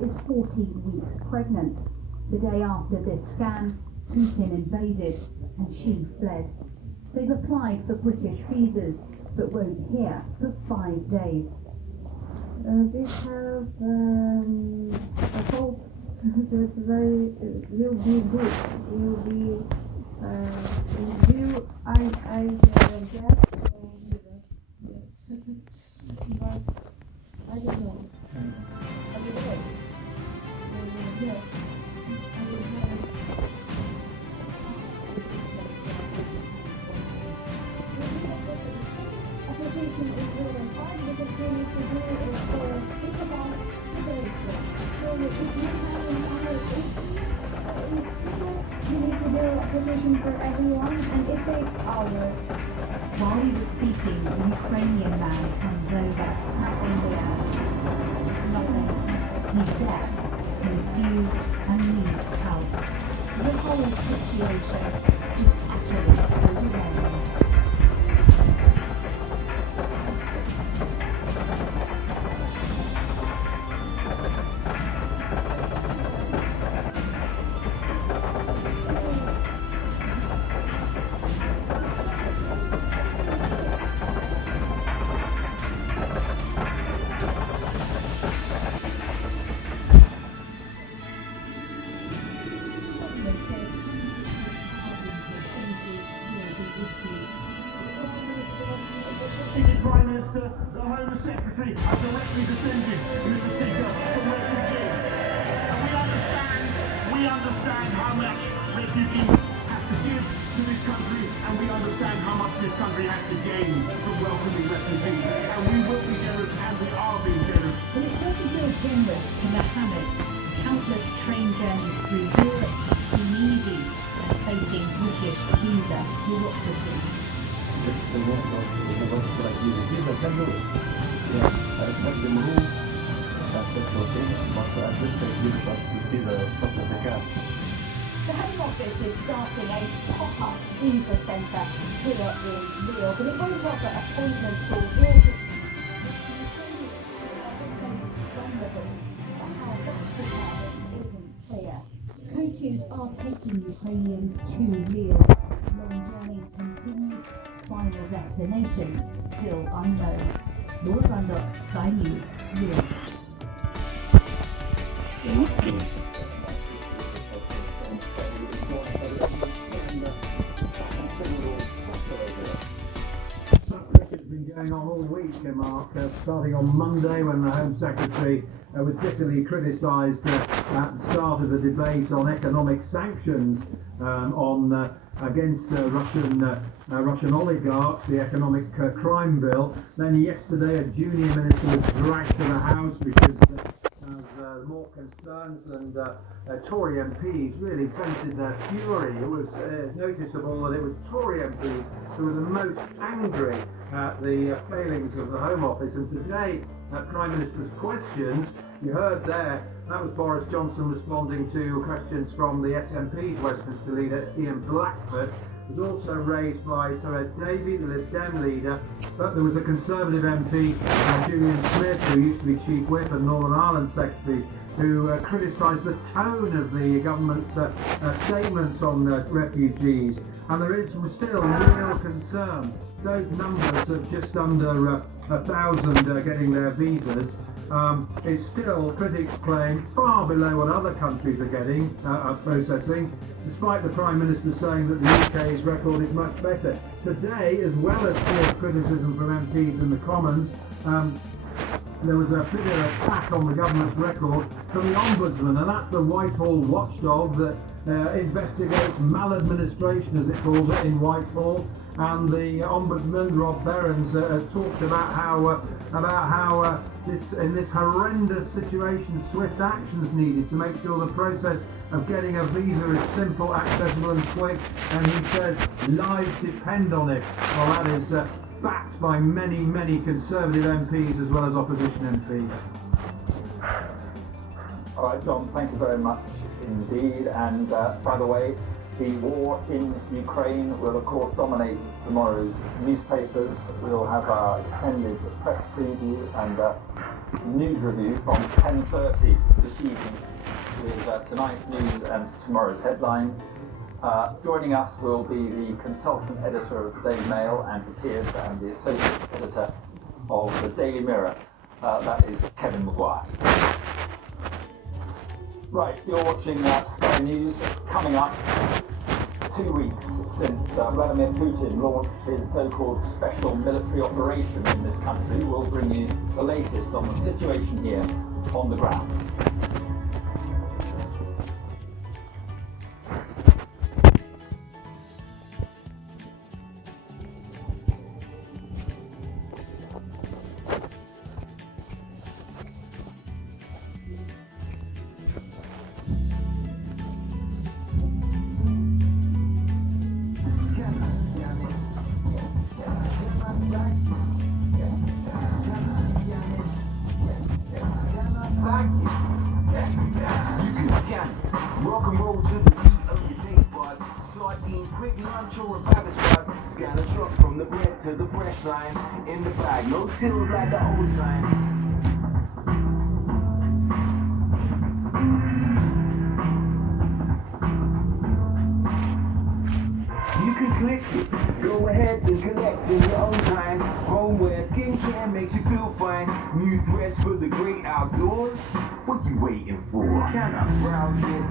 is 14 weeks pregnant. The day after this scan, Putin invaded and she fled. They've applied for British visas but won't hear for 5 days. We have a hope that will be good. Will be I guess, but I don't know. I don't know. Yes. Application is really hard because we need to do it think about today. So if you have an RSA, you need to do application for everyone and it takes hours. While he was speaking, a Ukrainian man comes over. Nothing there. Nothing. He's deaf, confused, and needs help. The whole situation is utterly overwhelming. Prime Minister, the Home Secretary are directly descended, Mr. Speaker, from refugees. And we understand how much refugees have to give to this country, and we understand how much this country has to gain from welcoming refugees. And we will be generous, and we are being generous. But it doesn't feel generous to Mohammed. Countless train journeys through Europe seem easy and facing British visa bureaucracy. The Home Office is starting a pop-up visa centre here in Rio, but it won't offer appointments for workers. Coaches are taking Ukrainians to Rio. Long journeys continue. Final destination still unknown. Laura Bundock, Sky News, Rio. It's been going on all week, Mark, starting on Monday when the Home Secretary was bitterly criticised at the start of the debate on economic sanctions against Russian oligarchs, the economic crime bill. Then yesterday a junior minister was dragged to the House because of more concerns, and Tory MPs really vented their fury. It was noticeable that it was Tory MPs who were the most angry at the failings of the Home Office. And today, at Prime Minister's questions, you heard there, that was Boris Johnson responding to questions from the SNP's Westminster leader, Ian Blackford. It was also raised by Sir Ed Davey, the Lib Dem leader, but there was a Conservative MP, Julian Smith, who used to be Chief Whip and Northern Ireland Secretary, who criticised the tone of the government's statements on refugees. And there is still real concern. Those numbers of just under 1,000 getting their visas is still, critics claim, far below what other countries are getting, are processing, despite the Prime Minister saying that the UK's record is much better. Today, as well as fierce criticism from MPs in the Commons, there was a bitter attack on the government's record from the Ombudsman, and that's the Whitehall watchdog that investigates maladministration, as it calls it, in Whitehall. And the Ombudsman, Rob Berens, talked about how in this horrendous situation, swift action is needed to make sure the process of getting a visa is simple, accessible and quick. And he says lives depend on it. Well, that is backed by many, many Conservative MPs as well as opposition MPs. All right, John, thank you very much indeed. And by the way, the war in Ukraine will of course dominate tomorrow's newspapers. We'll have our extended press preview and news review from 10:30. this evening with tonight's news and tomorrow's headlines. Joining us will be the consultant editor of the Daily Mail, Andrew Pearce, and the associate editor of the Daily Mirror, that is Kevin Maguire. Right, you're watching Sky News. Coming up, 2 weeks since Vladimir Putin launched his so-called special military operation in this country, we'll bring you the latest on the situation here on the ground. Rock and roll to the beat of your taste buds. Sardine, quick lunch or a rabbit spot. Scan a truck from the bread to the fresh line. In the bag, no tills like the old time. You can click it. Go ahead and collect in your own time. Homeware, skincare makes you feel fine. New threads for the great outdoors. What you waiting for? Can I browse it?